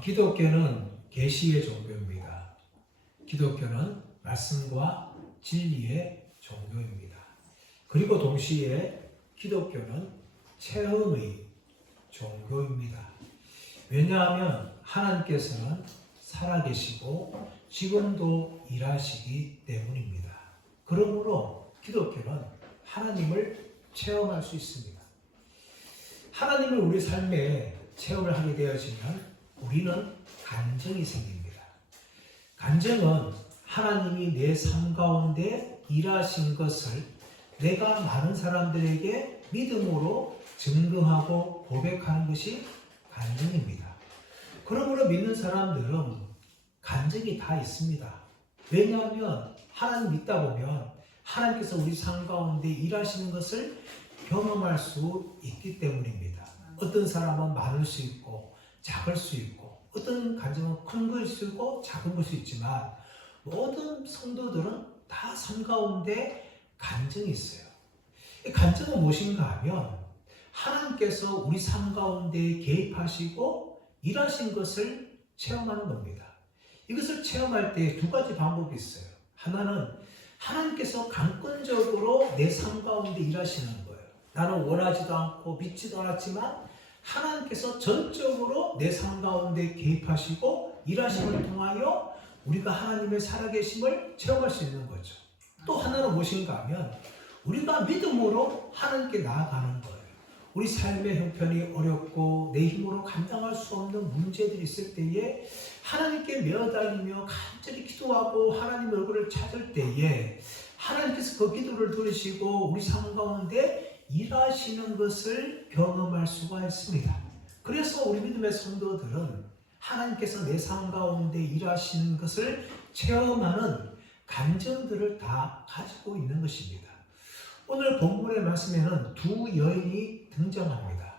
기독교는 계시의 종교입니다. 기독교는 말씀과 진리의 종교입니다. 그리고 동시에 기독교는 체험의 종교입니다. 왜냐하면 하나님께서는 살아계시고 지금도 일하시기 때문입니다. 그러므로 기독교는 하나님을 체험할 수 있습니다. 하나님을 우리 삶에 체험을 하게 되어지면 우리는 간증이 생깁니다. 간증은 하나님이 내 삶 가운데 일하신 것을 내가 많은 사람들에게 믿음으로 증거하고 고백하는 것이 간증입니다. 그러므로 믿는 사람들은 간증이 다 있습니다. 왜냐하면 하나님 믿다 보면 하나님께서 우리 삶 가운데 일하시는 것을 경험할 수 있기 때문입니다. 어떤 사람은 많을 수 있고 작을 수 있고 어떤 간증은 큰 것일 수 있고 작은 것이 있지만 모든 성도들은 다 삶 가운데 간증이 있어요. 이 간증은 무엇인가 하면 하나님께서 우리 삶 가운데 개입하시고 일하신 것을 체험하는 겁니다. 이것을 체험할 때 두 가지 방법이 있어요. 하나는 하나님께서 강권적으로 내 삶 가운데 일하시는 거예요. 나는 원하지도 않고 믿지도 않았지만 하나님께서 전적으로 내 삶 가운데 개입하시고 일하심을 통하여 우리가 하나님의 살아계심을 체험할 수 있는 거죠. 또 하나는 무엇인가 하면 우리가 믿음으로 하나님께 나아가는 거예요. 우리 삶의 형편이 어렵고 내 힘으로 감당할 수 없는 문제들이 있을 때에 하나님께 매어달리며 간절히 기도하고 하나님의 얼굴을 찾을 때에 하나님께서 그 기도를 들으시고 우리 삶 가운데 일하시는 것을 경험할 수가 있습니다. 그래서 우리 믿음의 성도들은 하나님께서 내 삶 가운데 일하시는 것을 체험하는 감정들을 다 가지고 있는 것입니다. 오늘 본문의 말씀에는 두 여인이 등장합니다.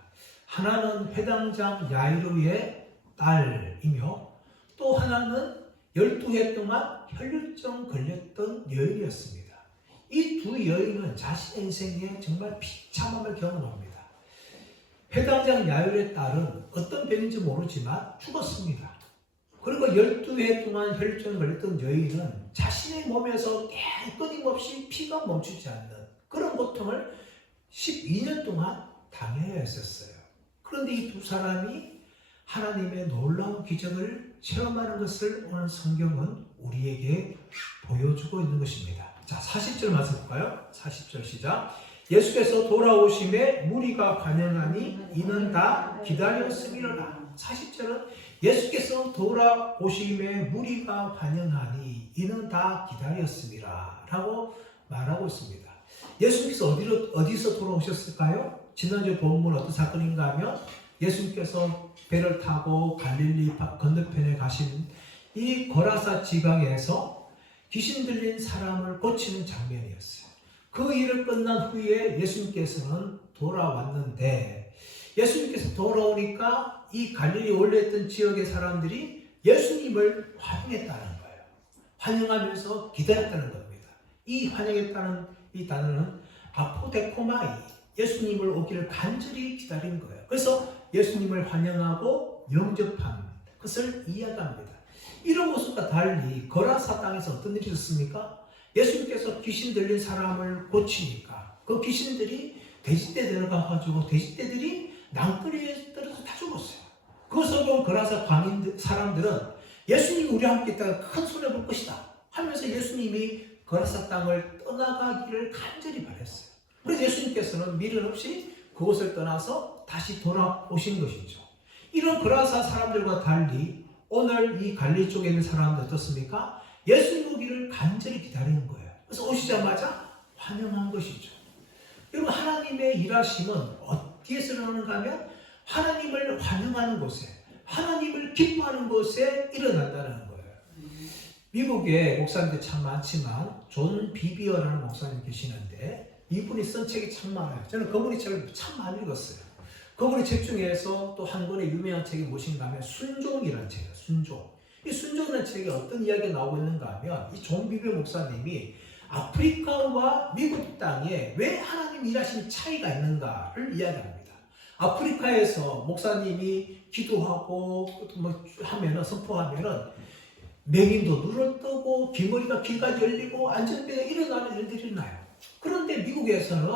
하나는 회당장 야이로의 딸이며 또 하나는 12해 동안 혈류증 걸렸던 여인이었습니다. 이 두 여인은 자신의 인생에 정말 비참함을 경험합니다. 회당장 야이로의 딸은 어떤 병인지 모르지만 죽었습니다. 그리고 12해 동안 혈류증 걸렸던 여인은 자신의 몸에서 끊임없이 피가 멈추지 않는 그런 고통을 12년 동안 당해야 했었어요. 그런데 이 두 사람이 하나님의 놀라운 기적을 체험하는 것을 오늘 성경은 우리에게 보여주고 있는 것입니다. 자, 40절 말씀 볼까요? 40절 시작. 예수께서 돌아오심에 무리가 관영하니 이는 다 기다렸음이로라. 40절은 예수께서 돌아오심에 무리가 관영하니 이는 다 기다렸음이라 라고 말하고 있습니다. 예수님께서 어디서 돌아오셨을까요? 지난주 본문 어떤 사건인가 하면 예수님께서 배를 타고 갈릴리 건너편에 가신 이 고라사 지방에서 귀신 들린 사람을 고치는 장면이었어요. 그 일을 끝난 후에 예수님께서는 돌아왔는데 예수님께서 돌아오니까 이 갈릴리 원래 있던 지역의 사람들이 예수님을 환영했다는 거예요. 환영하면서 기다렸다는 겁니다. 이 환영했다는 이 단어는 아포데코마이, 예수님을 오기를 간절히 기다린 거예요. 그래서 예수님을 환영하고 영접한 것을 이야기합니다. 이런 모습과 달리 거라사 땅에서 어떤 일이 있었습니까? 예수님께서 귀신 들린 사람을 고치니까 그 귀신들이 돼지떼 들어가가지고 돼지떼들이 낭떠러지에 떨어져 다 죽었어요. 그것을 본 거라사 광인 사람들은 예수님이 우리와 함께 있다가 큰 손해 볼 것이다 하면서 예수님이 거라사 땅을 떠나가기를 간절히 바랬어요. 그래서 예수님께서는 미련 없이 그곳을 떠나서 다시 돌아오신 것이죠. 이런 거라사 사람들과 달리 오늘 이 갈릴리 쪽에 있는 사람들 어떻습니까? 예수님 오기를 간절히 기다리는 거예요. 그래서 오시자마자 환영한 것이죠. 여러분, 하나님의 일하심은 어디에서 일어나는가 하면 하나님을 환영하는 곳에, 하나님을 기뻐하는 곳에 일어난다는 거예요. 미국에 목사님들 참 많지만 존 비비어라는 목사님 계시는데 이분이 쓴 책이 참 많아요. 저는 그분의 책을 참 많이 읽었어요. 그분의 책 중에서 또 한 권의 유명한 책이 무엇인가 하면 순종이라는 책이에요. 순종. 이 순종이라는 책에 어떤 이야기가 나오고 있는가 하면 이 존 비비어 목사님이 아프리카와 미국 땅에 왜 하나님 일하신 차이가 있는가를 이야기합니다. 아프리카에서 목사님이 기도하고 뭐 하면은 선포하면은 맹인도 눈을 뜨고 귀머리가 귀가 열리고 안전병에 일어나는 일들이 나요. 그런데 미국에서는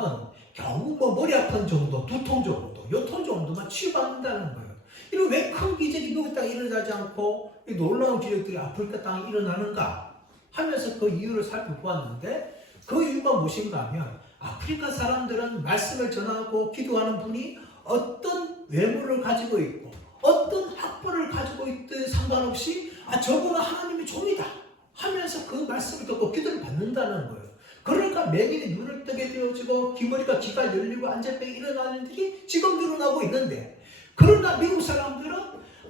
겨우 뭐 머리 아픈 정도, 두통 정도, 요통 정도만 치유받는다는 거예요. 이런 왜 큰 기적이 미국 땅에 일어나지 않고 이 놀라운 기적들이 아프리카 땅에 일어나는가 하면서 그 이유를 살펴보았는데 그 이유가 무엇인가 하면 아프리카 사람들은 말씀을 전하고 기도하는 분이 어떤 외모를 가지고 있고 어떤 학벌을 가지고 있든 상관없이 저분은 하나님의 종이다 하면서 그 말씀을 듣고 기도를 받는다는 거예요. 그러니까 맹인이 눈을 뜨게 되어지고 귀머리가 귀가 열리고 안전병이 일어나는 일이 지금 늘어나고 있는데, 그러나 미국 사람들은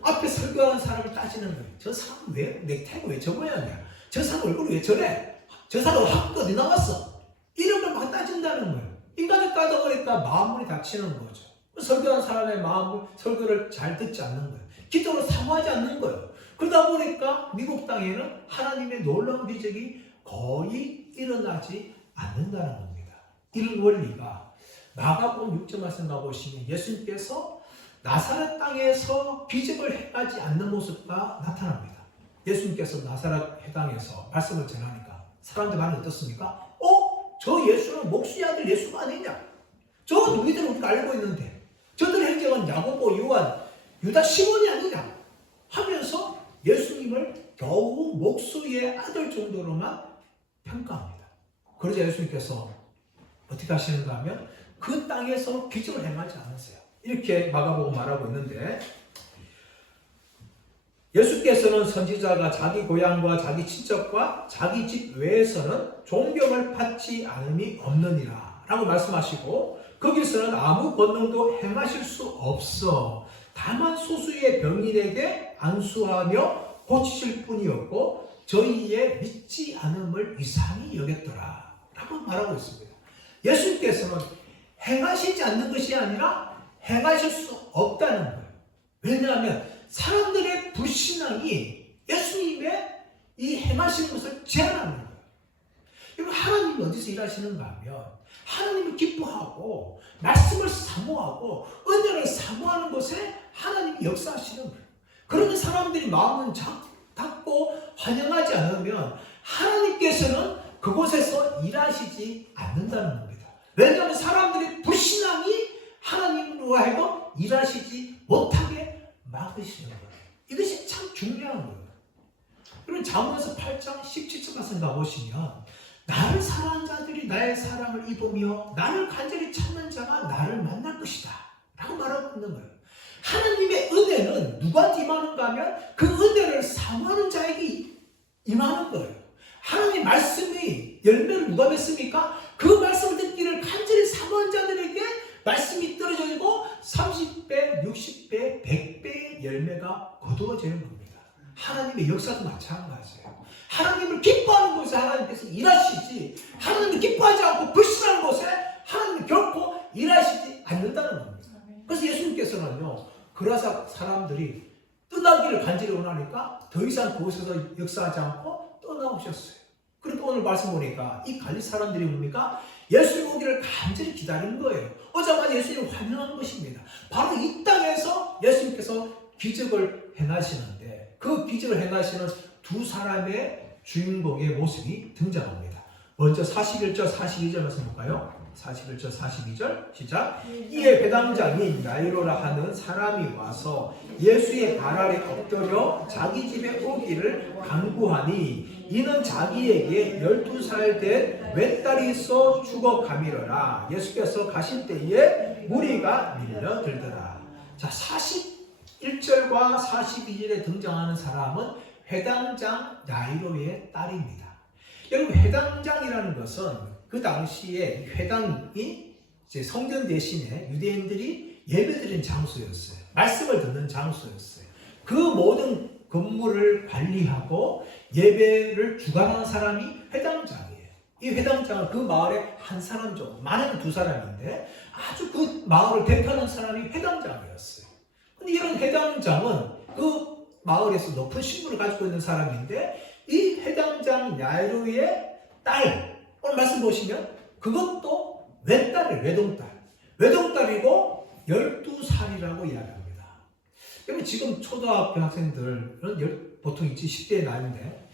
앞에 설교하는 사람을 따지는 거예요. 저 사람 왜 넥타이가 왜 저 모양이야? 저 사람 얼굴이 왜 저래? 저 사람 학교 어디 나왔어? 이런 걸 막 따진다는 거예요. 인간을 따다 보니까 마음문이 닫히는 거죠. 설교하는 사람의 마음을 설교를 잘 듣지 않는 거예요. 기도를 사모하지 않는 거예요. 그러다 보니까 미국 땅에는 하나님의 놀라운 기적이 거의 일어나지 않는다는 겁니다. 이런 원리가 마가복음 6절 말씀 가보시면 예수님께서 나사렛 땅에서 기적을 행하지 않는 모습과 나타납니다. 예수님께서 나사렛 해당에서 말씀을 전하니까 사람들 반응이 어떻습니까? 저 예수는 목수의 아들 예수가 아니냐? 저 너희들은 우리가 알고 있는데 저들의 행적은 야고보, 요한, 유다, 시몬이 아니냐? 하면서 예수님을 겨우 목수의 아들 정도로만 평가합니다. 그러자 예수님께서 어떻게 하시는가 하면 그 땅에서 기적을 행하지 않으세요. 이렇게 마가복음 말하고 있는데, 예수께서는 선지자가 자기 고향과 자기 친척과 자기 집 외에서는 존경을 받지 않음이 없느니라 라고 말씀하시고, 거기서는 아무 권능도 행하실 수 없어 다만 소수의 병인에게 안수하며 고치실 뿐이었고 저희의 믿지 않음을 이상히 여겼더라 라고 말하고 있습니다. 예수님께서는 행하시지 않는 것이 아니라 행하실 수 없다는 거예요. 왜냐하면 사람들의 불신앙이 예수님의 이 행하시는 것을 제한하는 거예요. 여러분, 하나님이 어디서 일하시는가 하면 하나님을 기뻐하고 말씀을 사모하고 은혜를 사모하는 곳에 하나님이 역사하시는 거예요. 그러면 사람들이 마음은 닫고 환영하지 않으면 하나님께서는 그곳에서 일하시지 않는다는 겁니다. 왜냐하면 사람들의 불신앙이 하나님으로 하여금 일하시지 못하게 막으시는 거예요. 이것이 참 중요한 거예요. 그럼 잠언서 8장 17절 말씀 가보시면 나를 사랑하는 자들이 나의 사랑을 입으며 나를 간절히 찾는 자가 나를 만날 것이다 라고 말하고 있는 거예요. 하나님의 은혜는 누구한테 임하는가 하면 그 은혜를 사모하는 자에게 임하는 거예요. 하나님의 말씀이 열매를 누가 맺습니까? 그 말씀을 듣기를 간절히 사모하는 자들에게 말씀이 떨어지고 30배, 60배, 100배의 열매가 거두어지는 겁니다. 하나님의 역사도 마찬가지예요. 하나님을 기뻐하는 곳에 하나님께서 일하시지, 하나님을 기뻐하지 않고 불신하는 곳에 하나님은 결코 일하시지 않는다는 겁니다. 그래서 예수님께서는요, 그라사 사람들이 떠나기를 간절히 원하니까 더 이상 그곳에서 역사하지 않고 떠나오셨어요. 그리고 오늘 말씀 보니까 이 갈릴 사람들이 뭡니까? 예수님 오기를 간절히 기다리는 거예요. 오자마자 예수님을 환영한 것입니다. 바로 이 땅에서 예수님께서 기적을 행하시는데 그 기적을 행하시는 두 사람의 주인공의 모습이 등장합니다. 먼저 41절, 42절 말씀 볼까요? 41절, 42절 시작. 이에 회당장이 야이로라 하는 사람이 와서 예수의 발 아래 엎드려 자기 집에 오기를 간구하니 이는 자기에게 12살 된 왼딸이 있어 죽어가미러라. 예수께서 가실 때에 무리가 밀려들더라. 자, 41절과 42절에 등장하는 사람은 회당장 야이로의 딸입니다. 여러분, 회당장이라는 것은 그 당시에 회당이 이제 성전 대신에 유대인들이 예배드리는 장소였어요. 말씀을 듣는 장소였어요. 그 모든 건물을 관리하고 예배를 주관하는 사람이 회당장이에요. 이 회당장은 그 마을에 한 사람 정도, 많으면 두 사람인데 아주 그 마을을 대표하는 사람이 회당장이었어요. 근데 이런 회당장은 그 마을에서 높은 신분을 가지고 있는 사람인데 이 회당장 야이로의 딸, 오늘 말씀 보시면 그것도 왼딸이에요. 외동딸. 외동딸이고 12살이라고 이야기합니다. 그러면 지금 초등학교 학생들은 보통 있지 10대의 나이인데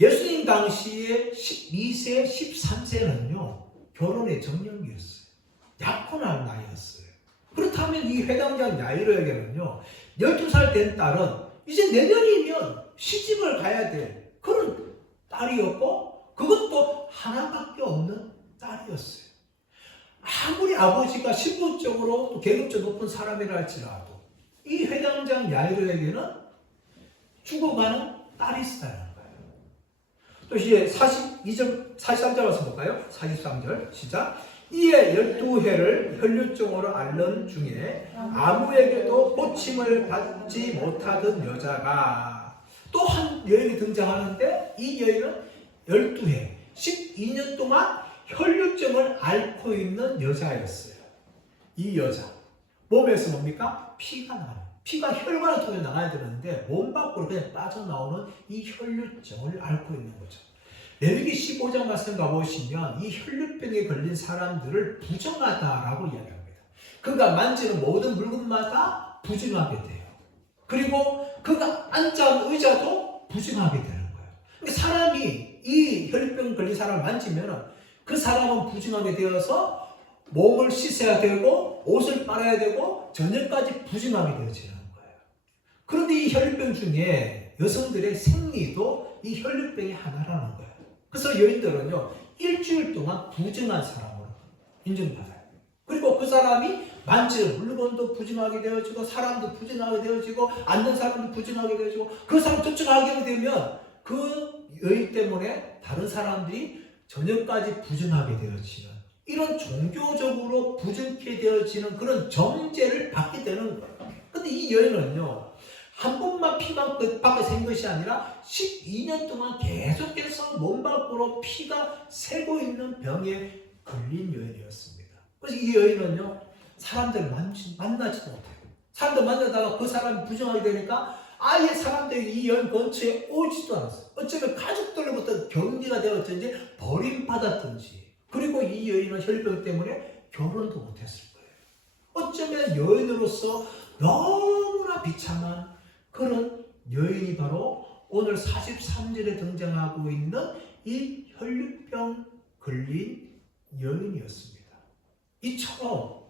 예수님 당시에 12세, 13세는요 결혼의 정년기였어요. 약혼할 나이였어요. 그렇다면 이 회당장 야이로에게는요 12살 된 딸은 이제 내년이면 시집을 가야 될 그런 딸이었고 그것도 하나밖에 없는 딸이었어요. 아무리 아버지가 신분적으로 또 계급적 높은 사람이라 할지라도 이 회당장 야이로에게는 죽어가는 딸이 있었다는 거예요. 또 이제 43절 와서 볼까요? 43절 시작. 이에 12해를 혈류증으로 앓는 중에 아무에게도 고침을 받지 못하던 여자가 또 한 여인이 등장하는데 이 여인은 12해 12년 동안 혈류증을 앓고 있는 여자였어요. 이 여자 몸에서 뭡니까? 피가 나요. 피가 혈관을 통해 나가야 되는데 몸 밖으로 그냥 빠져나오는 이 혈류증을 앓고 있는 거죠. 레위기 15장 말씀 가보시면 이 혈류병에 걸린 사람들을 부정하다라고 이야기합니다. 그가 만지는 모든 물건마다 부정하게 돼요. 그리고 그가 앉은 의자도 부정하게 되는 거예요. 사람이 이 혈류병 걸린 사람을 만지면 그 사람은 부정하게 되어서 몸을 씻어야 되고 옷을 빨아야 되고 저녁까지 부정하게 되어지는 거예요. 그런데 이 혈류병 중에 여성들의 생리도 이 혈류병의 하나라는 거예요. 그래서 여인들은요 일주일 동안 부정한 사람으로 인정받아요. 그리고 그 사람이 만지는 물건도 부정하게 되어지고 사람도 부정하게 되어지고 앉는 사람도 부정하게 되어지고 그 사람 쫓아가게 되면 그 여인 때문에 다른 사람들이 저녁까지 부정하게 되어지는 이런 종교적으로 부정케 되어지는 그런 정죄를 받게 되는 거예요. 그런데 이 여인은요 한 번만 피가 밖에 샌 것이 아니라 12년 동안 계속해서 몸 밖으로 피가 새고 있는 병에 걸린 여인이었습니다. 그래서 이 여인은요 사람들 만나지도 못해요. 사람들 만나다가 그 사람이 부정하게 되니까 아예 사람들이 이 여인 근처에 오지도 않았어요. 어쩌면 가족들로부터 격리가 되었든지 버림받았든지 그리고 이 여인은 혈병 때문에 결혼도 못했을 거예요. 어쩌면 여인으로서 너무나 비참한 그런 여인이 바로 오늘 43절에 등장하고 있는 이 혈류병 걸린 여인이었습니다. 이처럼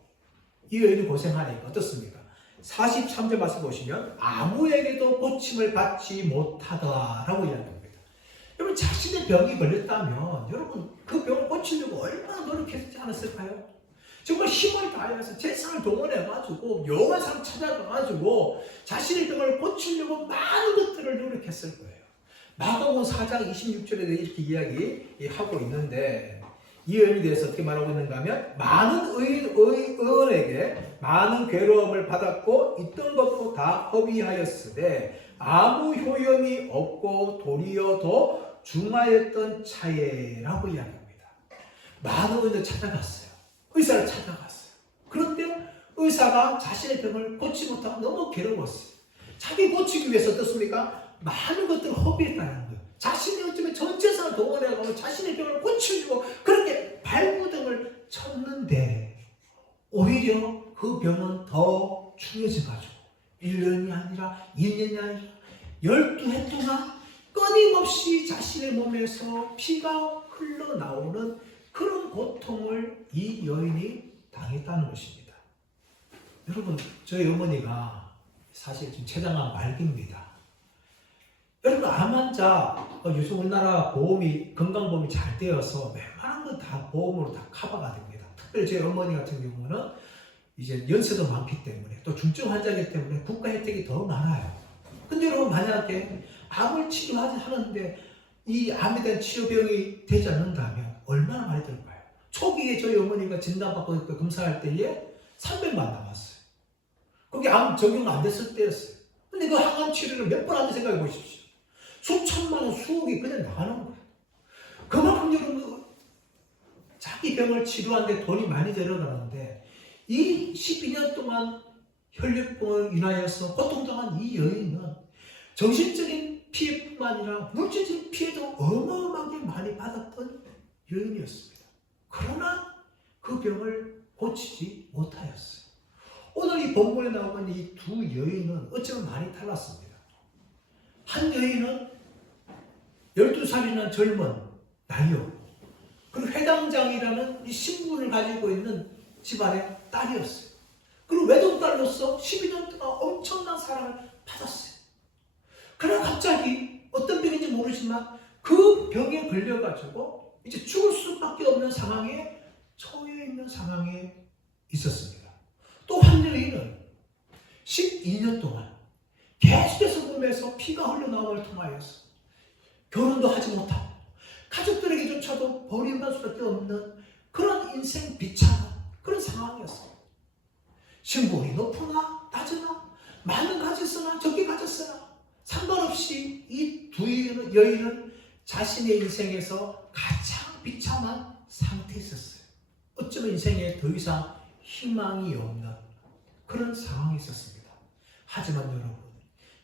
이 여인이 고생하니까 어떻습니까? 43절 말씀 보시면 아무에게도 고침을 받지 못하다라고 이야기합니다. 여러분 자신의 병이 걸렸다면 여러분 그 병을 고치려고 얼마나 노력했지 않았을까요? 정말 힘을 다해서 재산을 동원해가지고 용한 사람 찾아가가지고 자신의 병을 고치려고 많은 것들을 노력했을 거예요. 마가복음 4장 26절에 이렇게 이야기하고 있는데 이 여인에 대해서 어떻게 말하고 있는가 하면 많은 의원에게 많은 괴로움을 받았고 있던 것도 다 허비하였으되 아무 효용이 없고 도리어 더 중하였던 차에라고 이야기합니다. 많은 의원을 찾아갔어요. 의사를 찾아갔어요. 그런데 의사가 자신의 병을 고치지 못하고 너무 괴로웠어요. 자기 고치기 위해서 어떻습니까? 많은 것들을 허비했다는 거예요. 자신이 어쩌면 전 재산을 동원해가지고 자신의 병을 고치려고 그렇게 발부등을 쳤는데 오히려 그 병은 더 중해져가지고 1년이 아니라 2년이 아니라 12해 동안 끊임없이 자신의 몸에서 피가 흘러나오는 그런 고통을 이 여인이 당했다는 것입니다. 여러분 저희 어머니가 사실 지금 췌장암 말기입니다. 여러분 암 환자 요즘 우리나라 보험이 건강보험이 잘 되어서 웬만한 건 다 보험으로 다 커버가 됩니다. 특별히 저희 어머니 같은 경우는 이제 연세도 많기 때문에 또 중증 환자이기 때문에 국가 혜택이 더 많아요. 근데 여러분 만약에 암을 치료하지 않았는데 이 암에 대한 치료비용이 되지 않는다면 얼마나 많이 들까요? 초기에 저희 어머니가 진단받고 검사할 때에 300만 남았어요. 그게 암 적용 안 됐을 때였어요. 근데 그 항암 치료를 몇 번 하는지 생각해 보십시오. 수천만 원, 수억이 그냥 나가는 거예요. 그만큼 여러분 자기 병을 치료하는데 돈이 많이 들어가는데 이 12년 동안 혈류병을 인하여서 고통당한 이 여인은 정신적인 피해뿐만 아니라 물질적인 피해도 어마어마하게 많이 받았던 여인이었습니다. 그러나 그 병을 고치지 못하였어요. 오늘 이 본문에 나오는 이 두 여인은 어쩌면 많이 달랐습니다. 한 여인은 12살이나 젊은 나이였고, 그리고 회당장이라는 이 신분을 가지고 있는 집안의 딸이었어요. 그리고 외동딸로서 12년 동안 엄청난 사랑을 받았어요. 그러나 갑자기 어떤 병인지 모르지만 그 병에 걸려가지고 이제 죽을 수밖에 없는 상황에 처해 있는 상황에 있었습니다. 또 한 여인은 12년 동안 계속해서 몸에서 피가 흘러나옴을 통하여서 결혼도 하지 못하고 가족들에게조차도 버림받을 수밖에 없는 그런 인생 비참한 그런 상황이었어요. 신분이 높으나 낮으나 많은 가졌으나 적게 가졌으나 상관없이 이 두 여인은 자신의 인생에서 가장 비참한 상태에 있었어요. 어쩌면 인생에 더 이상 희망이 없는 그런 상황이 있었습니다. 하지만 여러분,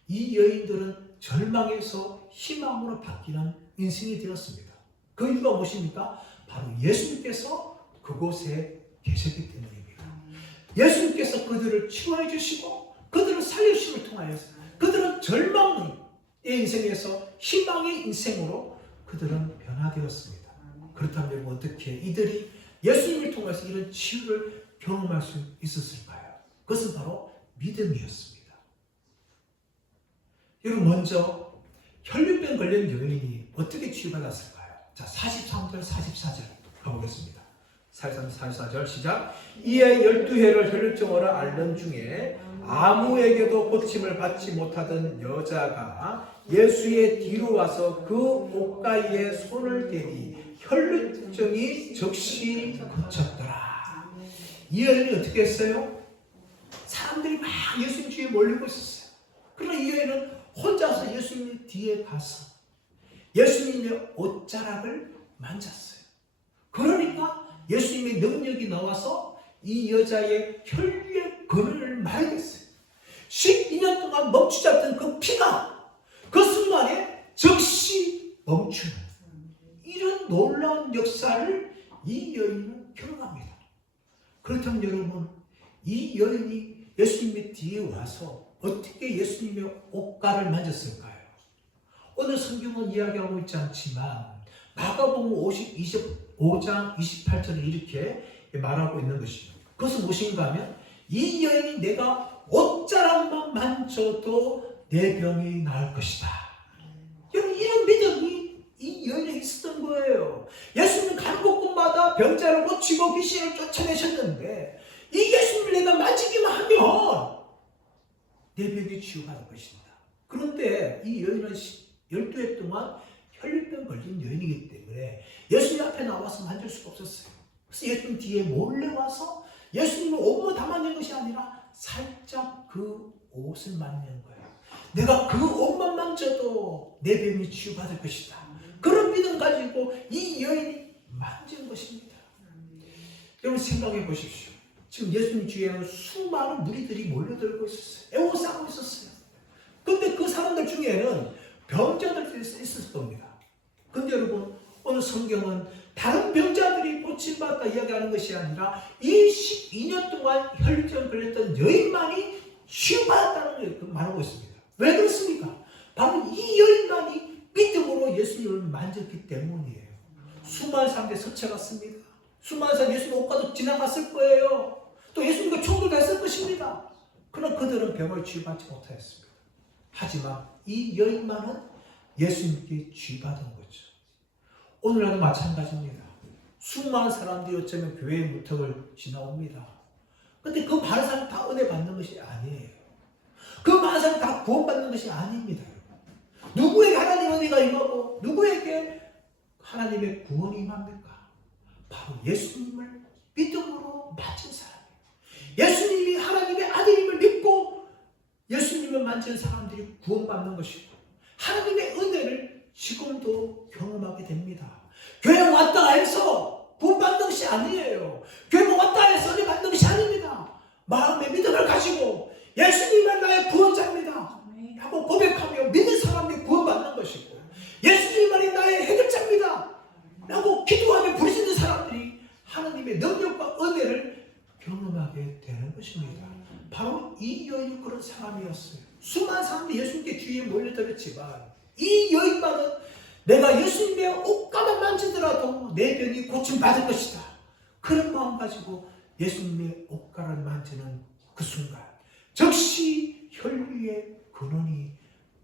이 여인들은 절망에서 희망으로 바뀌는 인생이 되었습니다. 그 이유가 무엇입니까? 바로 예수님께서 그곳에 계셨기 때문입니다. 예수님께서 그들을 치유해 주시고 그들을 살려주심을 통하여서 그들은 절망의 인생에서 희망의 인생으로 그들은 변화되었습니다. 그렇다면 여러분, 어떻게 이들이 예수님을 통해서 이런 치유를 경험할 수 있었을까요? 그것은 바로 믿음이었습니다. 여러분, 먼저 혈류병 걸린 여인이 어떻게 치유받았을까요? 자, 43절 44절 가보겠습니다. 44절 시작. 이에 12해를 혈류증으로 앓는 중에 아무에게도 고침을 받지 못하던 여자가 예수의 뒤로 와서 그 옷가위에 손을 대니 혈류증이 즉시 그쳤더라. 이 여인이 어떻게 했어요? 사람들이 막 예수님 뒤에 몰리고 있었어요. 그러나 이 여인은 혼자서 예수님 뒤에 가서 예수님의 옷자락을 만졌어요. 그러니까 예수님의 능력이 나와서 이 여자의 혈류의 근원을 말했어요. 12년 동안 멈추지 않던 그 피가 그 순간에 즉시 멈추는 이런 놀라운 역사를 이 여인은 경험합니다. 그렇다면 여러분, 이 여인이 예수님의 뒤에 와서 어떻게 예수님의 옷가를 만졌을까요? 오늘 성경은 이야기하고 있지 않지만 마가복음 25장 28절에 이렇게 말하고 있는 것이죠. 그것은 무엇인가 하면 이 여인이 내가 옷자락만 만져도 내 병이 나을 것이다. 여러분, 이런 믿음이 이 여인에 있었던 거예요. 예수님은 간 곳곳마다 병자를 고치고 귀신을 쫓아내셨는데 이 예수님을 내가 만지기만 하면 내 병이 치유받을 것이다. 그런데 이 여인은 12해 동안 혈류병 걸린 여인이기 때문에 예수님 앞에 나와서 만질 수가 없었어요. 그래서 예수님 뒤에 몰래 와서 예수님을 옷만 다 만진 것이 아니라 살짝 그 옷을 만진 거예요. 내가 그 옷만 만져도 내 병이 치유받을 것이다. 그런 믿음 가지고 이 여인이 만진 것입니다. 여러분, 생각해 보십시오. 지금 예수님 뒤에는 수많은 무리들이 몰려들고 있었어요. 애워싸고 있었어요. 그런데 그 사람들 중에는 병자들도 있었을 겁니다. 그런데 여러분, 오늘 성경은 다른 병자들이 고침받았다 이야기하는 것이 아니라 이 12년 동안 혈류증 걸렸던 여인만이 치유받았다는 걸 말하고 있습니다. 왜 그렇습니까? 바로 이 여인만이 믿음으로 예수님을 만졌기 때문이에요. 수많은 사람들이 서쳐갔습니다. 수많은 사람들이 예수님 옷가도 지나갔을 거예요. 또 예수님과 총도 됐을 것입니다. 그러나 그들은 병을 치유받지 못하였습니다. 하지만 이 여인만은 예수님께 치유받은 거죠. 오늘날도 마찬가지입니다. 수많은 사람들이 어쩌면 교회의 무턱을 지나옵니다. 그런데 그 많은 사람 다 은혜 받는 것이 아니에요. 그 많은 사람 다 구원받는 것이 아닙니다. 누구에게 하나님의 은혜가 임하고 누구에게 하나님의 구원이 임합니까? 바로 예수님을 믿음으로 맞은 사람이에요. 예수님이 하나님의 아들임을 믿고 예수님을 만진 사람들이 구원받는 것이고 하나님의 은혜를 지금도 경험하게 됩니다. 교회 왔다 해서 구원받는 것이 아니에요. 교회 왔다 해서 은혜 받는 것이 아닙니다. 마음의 믿음을 가지고 예수님은 나의 구원자입니다 하고 고백하며 믿는 사람이 구원받는 것이고 예수님만이 나의 해결자입니다 라고 기도하며 부르짖는 사람들이 하나님의 능력과 은혜를 경험하게 되는 것입니다. 걸렸지만 이 여인만은 내가 예수님의 옷가만 만지더라도 내 병이 고침받을 것이다. 그런 마음 가지고 예수님의 옷가를 만지는 그 순간 즉시 혈류의 근원이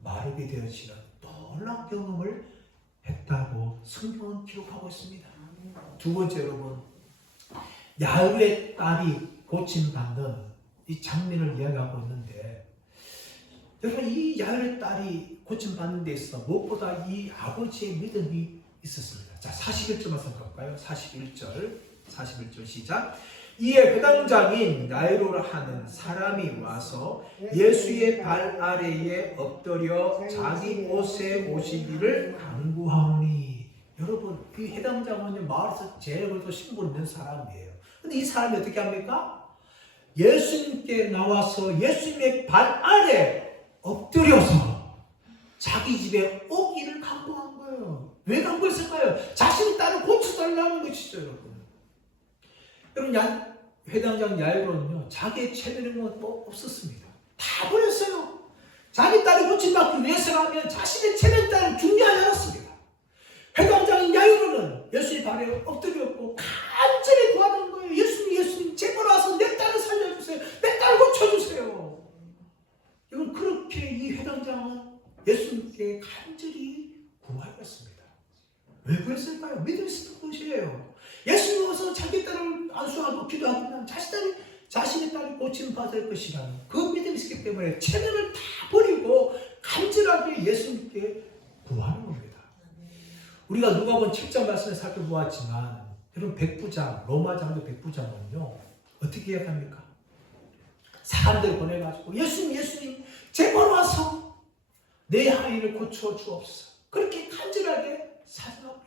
마르게 되어지는 놀라운 경험을 했다고 성경은 기록하고 있습니다. 두 번째, 여러분, 야일의 딸이 고침받는 이 장면을 이야기하고 있는데, 여러분, 이 야일의 딸이 고침받는 데 있어 무엇보다 이 아버지의 믿음이 있었습니다. 자, 41절 말씀 볼까요? 41절 시작. 이에 회당장인 야이로라 하는 사람이 와서 예수의 발 아래에 엎드려 자기 옷에 오시기를 간구하오니. 여러분, 이 회당장은 마을에서 제일 그래도 신분 있는 사람이에요. 근데 이 사람이 어떻게 합니까? 예수님께 나와서 예수님의 발 아래 엎드려서 자기 집에 오기를 간구한 거예요. 왜 간구했을까요? 자신의 딸을 고쳐달라는 것이죠, 여러분. 여러분, 회당장 야이로는요, 자기의 체면은 뭐 없었습니다. 다 버렸어요. 자기 딸이 고침받기 위해서라면 자신의 체면 따윈 중요하지 않았습니다. 회당장 야이로는 예수의 발에 엎드렸고 간절히 구하는 거예요. 예수님, 제발 와서 내 딸을 살려주세요. 내 딸을 고쳐주세요. 여러분, 그렇게 이 회당장은 예수님께 간절히 구하였습니다. 왜 그랬을까요? 믿음이 있었던 것이에요. 예수님 와서 자기 딸을 안수하고 기도하면 자신의 딸이 고침받을 것이라는 그 믿음이 있었기 때문에 체면을 다 버리고 간절하게 예수님께 구하는 겁니다. 우리가 누가복음 7장 말씀을 살펴보았지만, 여러분, 백부장, 로마 장교 백부장은요, 어떻게 이야기합니까? 사람들 보내가지고 예수님, 제발 와서 내 아이를 고쳐 주옵소서. 그렇게 간절하게 사정합니다.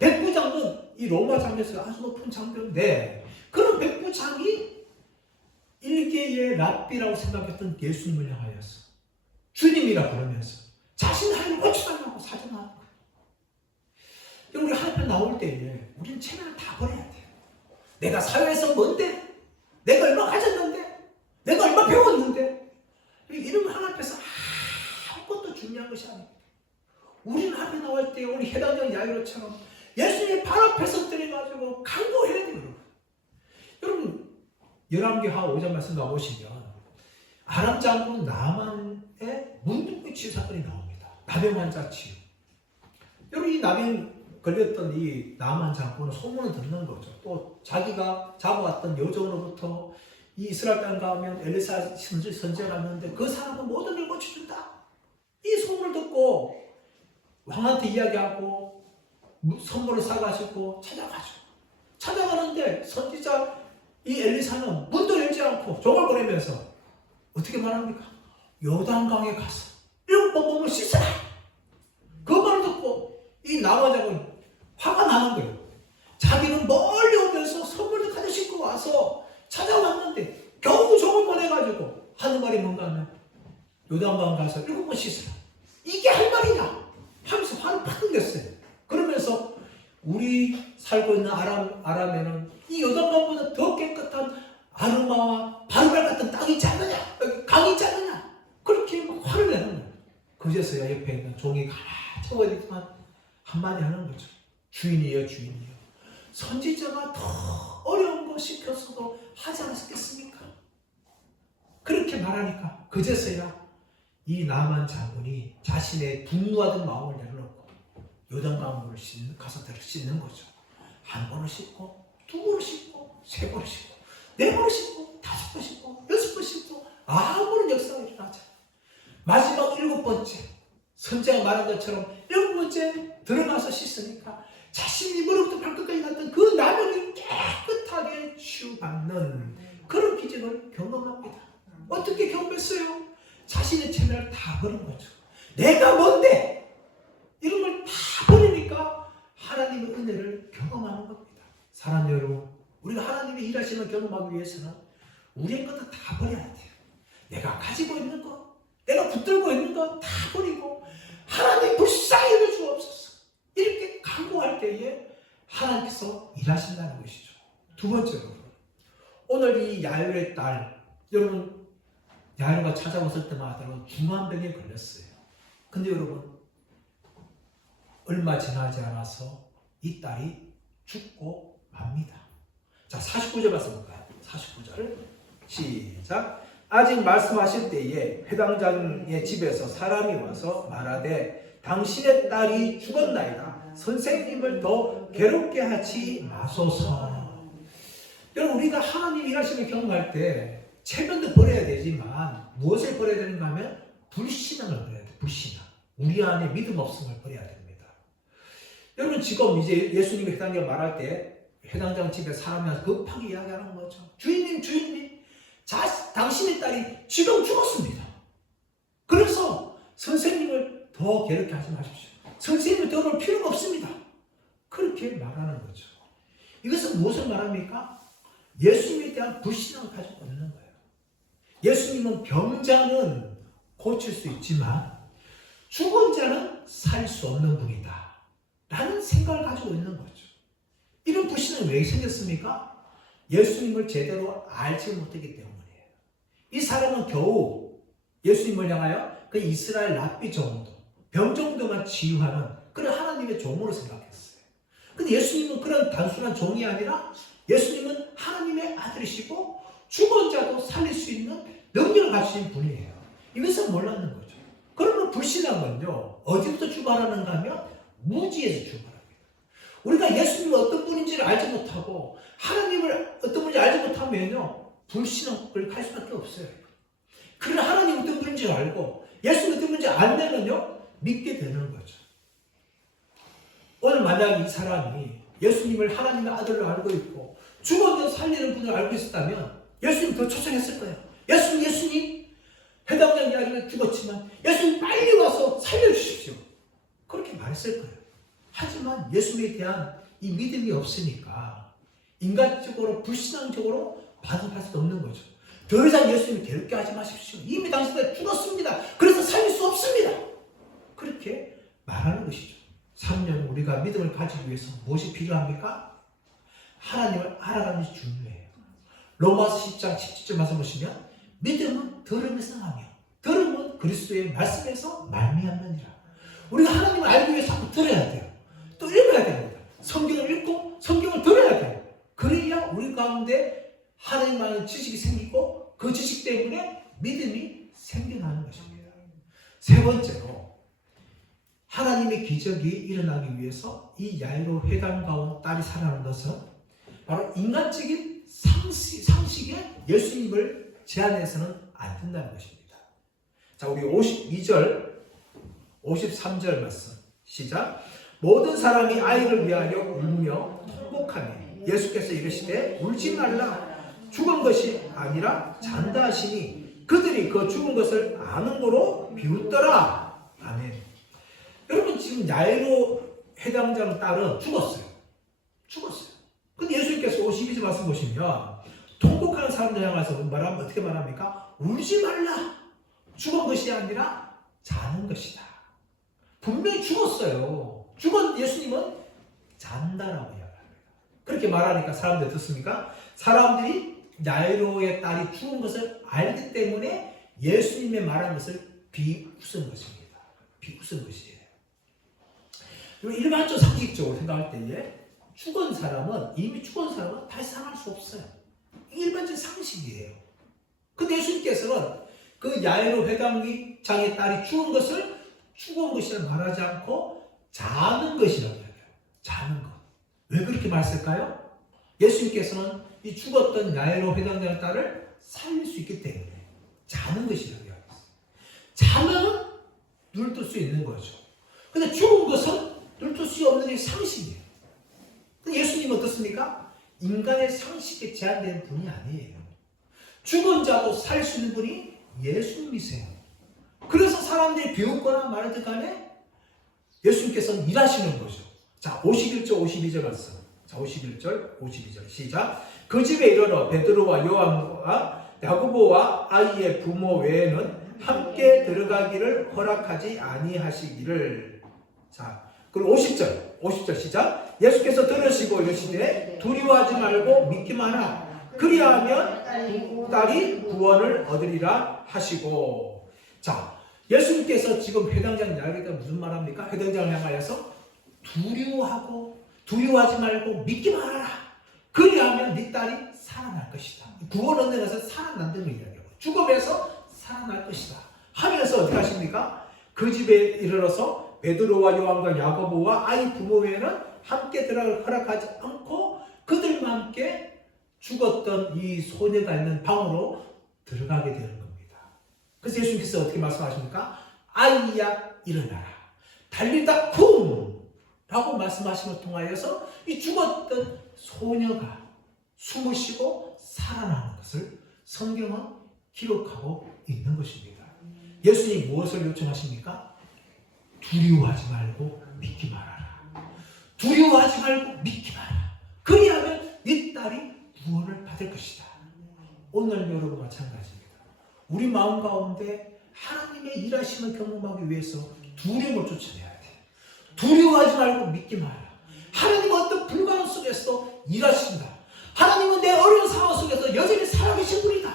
백부장은 이 로마 장교에서 아주 높은 장교인데, 그런 백부장이 일개의 랍비라고 생각했던 예수님을 향하여서 주님이라 부르면서 자신의 아이를 고쳐달라고 사정하는 거예요. 우리 하나님 나올 때에 우리는 체면을 다 버려야 돼요. 내가 사회에서 뭔데? 내가 얼마 가졌는데? 내가 얼마 배웠는데? 이런 하나님 앞에서 아무것도 중요한 것이 아닙니다. 우리는 하나님 나올 때 우리 회당장 야이로처럼 예수님의 발 앞에서 때려가지고 간구해야 돼요. 여러분, 열왕기하 5장 말씀 나오시면 아람 장군 나만의 문둥이 치유 사건이 나옵니다. 나병 환자 치유. 여러분, 이 나병 걸렸던 이 나만 장군은 소문을 듣는 거죠. 또 자기가 잡아왔던 여종으로부터 이 이스라엘 땅 가면 엘리사 선지자가 왔는데 그 사람은 모든 걸 고쳐준다. 이 소문을 듣고 왕한테 이야기하고 선물을 사가지고 찾아가는데 선지자 이 엘리사는 문도 열지 않고 종을 보내면서 어떻게 말합니까? 요단강에 가서 7번 몸을 씻어라. 그 말을 듣고 이 나만장은 화가 나는 거예요. 자기는 멀리 오면서 선물도 가지고 와서 찾아왔는데 겨우 종을 보내가지고 하는 말이 뭔가 하면 요단강 가서 7번 씻어라. 이게 할 말이냐 하면서 화를 팍 냈어요. 그러면서 우리 살고 있는 아람에는 이 요단강보다 더 깨끗한 아르마와 바르발 같은 땅이 있지 않느냐, 강이 있지 않느냐, 그렇게 막 화를 내는 거예요. 그제서야 옆에 있는 종이 가라앉아버리지만 한마디 하는 거죠. 주인이여. 선지자가 더 어려운 거 시켰어도 하지 않았겠습니까? 그렇게 말하니까 그제서야 이 나만 장군이 자신의 분노하던 마음을 내려놓고 요단강물을 가서 씻는 거죠. 한 번을 씻고, 두 번을 씻고, 세 번을 씻고, 네 번을 씻고, 5번 씻고, 6번 씻고, 아무런 역사가 일어나지 않아요. 마지막 7번째, 선지자가 말한 것처럼 7번째 들어가서 씻으니까 자신이 머리부터 발끝까지 났던 그 나병이 깨끗하게 치유받는 그런 기적을 경험합니다. 어떻게 경험했어요? 자신의 체면을 다 버린 거죠. 내가 뭔데? 이런 걸 다 버리니까 하나님의 은혜를 경험하는 겁니다. 사랑하는 여러분, 우리가 하나님의 일하시는 경험하기 위해서는 우리의 것도 다 버려야 돼요. 내가 가지고 있는 것, 내가 붙들고 있는 것 다 버리고 하나님 불쌍히 여겨 주옵소서. 이렇게 간구할 때에 하나님께서 일하신다는 것이죠. 두 번째로, 오늘 이 야일의 딸, 여러분, 야일가 찾아왔을 때마다 중환병에 걸렸어요. 근데 여러분, 얼마 지나지 않아서 이 딸이 죽고 맙니다. 자, 49절 말씀볼까요? 49절 시작. 아직 말씀하실 때에 회당장의 집에서 사람이 와서 말하되 당신의 딸이 죽었나이다. 선생님을 더 괴롭게 하지 마소서. 여러분, 우리가 하나님 일하시는 경험할 때 체면도 버려야 되지만 무엇을 버려야 되는가 하면 불신앙을 버려야 돼요. 불신앙. 우리 안에 믿음 없음을 버려야 됩니다. 여러분, 지금 이제 예수님이 회당장 말할 때 회당장 집에 사람이 와서 급하게 이야기하는 거죠. 주인님, 당신의 딸이 지금 죽었습니다. 그래서 선생님을 더 괴롭게 하지 마십시오. 선생님을 더 볼 필요가 없습니다. 그렇게 말하는 거죠. 이것은 무엇을 말합니까? 예수님에 대한 불신앙을 가지고 있는 거예요. 예수님은 병자는 고칠 수 있지만 죽은 자는 살 수 없는 분이다 라는 생각을 가지고 있는 거죠. 이런 불신앙이 왜 생겼습니까? 예수님을 제대로 알지 못했기 때문이에요. 이 사람은 겨우 예수님을 향하여 그 이스라엘 랍비 정도, 병 정도만 치유하는 그런 하나님의 종으로 생각했어요. 근데 예수님은 그런 단순한 종이 아니라 예수님은 하나님의 아들이시고 죽은 자도 살릴 수 있는 능력을 가지신 분이에요. 이것은 몰랐는 거죠. 그러면 불신앙은요, 어디부터 출발하는가 하면 무지에서 출발합니다. 우리가 예수님이 어떤 분인지를 알지 못하고 하나님을 어떤 분인지 알지 못하면요, 불신앙을 갈 수밖에 없어요. 그러나 하나님 어떤 분인지 알고 예수님 어떤 분인지 알면은요, 믿게 되는 거죠. 오늘 만약 이 사람이 예수님을 하나님의 아들로 알고 있고 죽어도 살리는 분을 알고 있었다면 예수님 더 초청했을 거예요. 예수님, 회당장이 아니라 죽었지만 예수님 빨리 와서 살려주십시오. 그렇게 말했을 거예요. 하지만 예수님에 대한 이 믿음이 없으니까 인간적으로 불신앙적으로 반응할 수 없는 거죠. 더 이상 예수님을 괴롭게 하지 마십시오. 이미 당신은 죽었습니다. 그래서 살릴 수 없습니다. 그렇게 말하는 것이죠. 3년 우리가 믿음을 가지기 위해서 무엇이 필요합니까? 하나님을 알아가는 것이 중요해요. 로마서 10장 17절 말씀 보시면 믿음은 들음에서 나며 들음은 그리스도의 말씀에서 말미암느니라. 우리가 하나님을 알기 위해서 자꾸 들어야 돼요. 또 읽어야 됩니다. 성경을 읽고 성경을 들어야 돼요. 그래야 우리 가운데 하나님만의 지식이 생기고 그 지식 때문에 믿음이 생겨나는 것입니다. 세 번째로 하나님의 기적이 일어나기 위해서 이 야이로 회당가온 딸이 살아나는 것은 바로 인간적인 상식에 예수님을 제한해서는 안 된다는 것입니다. 자, 우리 52절, 53절 말씀 시작. 모든 사람이 아이를 위하여 울며 통곡하니 예수께서 이르시되 울지 말라. 죽은 것이 아니라 잔다 하시니 그들이 그 죽은 것을 아는 거로 비웃더라. 아멘. 여러분, 지금 야이로 회당장 딸은 죽었어요. 근데 예수님께서 52절 말씀 보시면 통곡하는 사람들 향해서 어떻게 말합니까? 울지 말라. 죽은 것이 아니라 자는 것이다. 분명히 죽었어요. 죽은 예수님은 잔다라고 이야기합니다. 그렇게 말하니까 사람들이 듣습니까? 사람들이 야이로의 딸이 죽은 것을 알기 때문에 예수님의 말한 것을 비웃은 것입니다. 비웃은 것이에요. 일반적 상식적으로 생각할 때에 이미 죽은 사람은 다시 살아날 수 없어요. 일반적 상식이에요. 근데 예수님께서는 그 야이로 회당장의 딸이 죽은 것을 죽은 것이라 말하지 않고 자는 것이라고 이야기해요. 자는 것. 왜 그렇게 말했을까요? 예수님께서는 이 죽었던 야이로 회당장의 딸을 살릴 수 있기 때문에 자는 것이라고 이야기했어요. 자면 눈을 뜰 수 있는 거죠. 근데 죽은 것은 눈을 뜰 수 없는 게 상식이에요. 근데 예수님은 어떻습니까? 인간의 상식에 제한된 분이 아니에요. 죽은 자도 살 수 있는 분이 예수님이세요. 그래서 사람들이 비웃거나 말하든 간에 예수님께서는 일하시는 거죠. 자, 51절 52절 말씀. 자, 51절 52절 시작. 그 집에 이르러 베드로와 요한과 야고보와 아이의 부모 외에는 함께 들어가기를 허락하지 아니하시기를. 자, 그리고 50절 시작. 예수께서 들으시고 이르시되 두려워하지 말고 믿기만 하라. 그리하면 딸이 구원을 얻으리라 하시고. 자, 예수님께서 지금 회당장 야이로에게 무슨 말합니까? 회당장을 향하여서 두려워하지 말고 믿기만 하라. 그리하면 네 딸이 살아날 것이다. 구원 얻는 것은 살아난다는 걸 이야기하고 죽음에서 살아날 것이다 하면서 어떻게 하십니까? 그 집에 이르러서 베드로와 요한과 야고보와 아이 부모 외에는 함께 들어갈 허락하지 않고 그들과 함께 죽었던 이 소녀가 있는 방으로 들어가게 되는 겁니다. 그래서 예수님께서 어떻게 말씀하십니까? 아이야 일어나라. 달리다 쿵! 라고 말씀하심을 통하여서 이 죽었던 소녀가 숨을 쉬고 살아나는 것을 성경은 기록하고 있는 것입니다. 예수님이 무엇을 요청하십니까? 두려워하지 말고 믿기 말아라. 두려워하지 말고 믿기 말아라. 그리하면 네 딸이 구원을 받을 것이다. 오늘 여러분 마찬가지입니다. 우리 마음 가운데 하나님의 일하심을 경험하기 위해서 두려움을 쫓아내야 돼. 두려워하지 말고 믿기 말아라. 하나님은 어떤 불가능 속에서도 일하신다. 하나님은 내 어려운 상황 속에서 여전히 살아계신 분이다.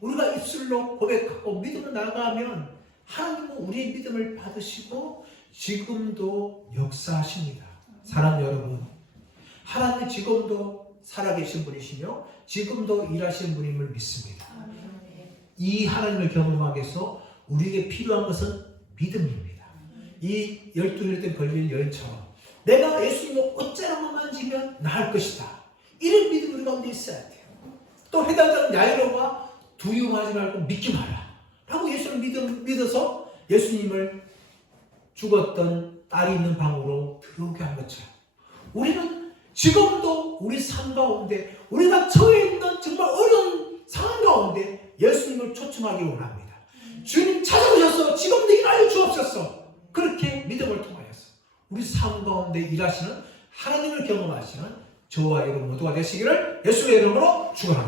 우리가 입술로 고백하고 믿음을 나아가면 하나님은 우리의 믿음을 받으시고 지금도 역사하십니다. 사랑하는 여러분, 하나님 지금도 살아계신 분이시며 지금도 일하시는 분임을 믿습니다. 이 하나님을 경험하기 위해서 우리에게 필요한 것은 믿음입니다. 이 12일 때 걸린 여인처럼 내가 예수님을 옷자락만 만지면 나을 것이다. 이런 믿음이 우리 가운데 있어야 돼요. 또 회당장 야이로가 두려워하지 말고 믿기 마라 라고 예수를 믿어서 예수님을 죽었던 딸이 있는 방으로 들어오게 한 것처럼 우리는 지금도 우리 삶 가운데 우리가 처해 있는 정말 어려운 상황 가운데 예수님을 초청하기 원합니다. 주님 찾아오셔서 지금도 일하여 주옵소서. 그렇게 믿음을 통하여서 우리 삶 가운데 일하시는 하나님을 경험하시는 저와 여러분 모두가 되시기를 예수의 이름으로 축원합니다.